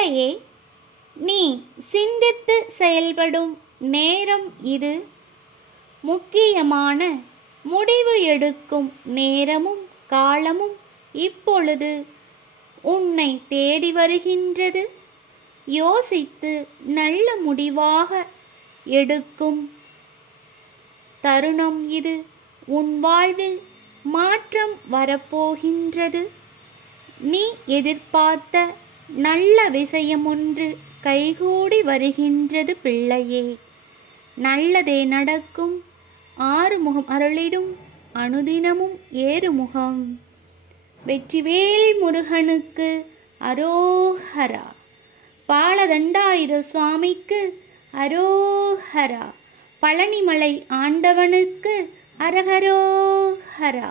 பிள்ளையே, நீ சிந்தித்து செயல்படும் நேரம் இது. முக்கியமான முடிவு எடுக்கும் நேரமும் காலமும் இப்பொழுது உன்னை தேடி வருகின்றது. யோசித்து நல்ல முடிவாக எடுக்கும் தருணம் இது. உன் வாழ்வில் மாற்றம் வரப்போகின்றது. நீ எதிர்பார்த்த நல்ல விஷயம் ஒன்று கைகூடி வருகின்றது பிள்ளையே. நல்லதே நடக்கும். ஆறுமுகம் அருளிடும் அனுதினமும் ஏறுமுகம். வெற்றிவேல் முருகனுக்கு அரோஹரா. பாலதண்டாயுத சுவாமிக்கு அரோஹரா. பழனிமலை ஆண்டவனுக்கு அரஹரோஹரா.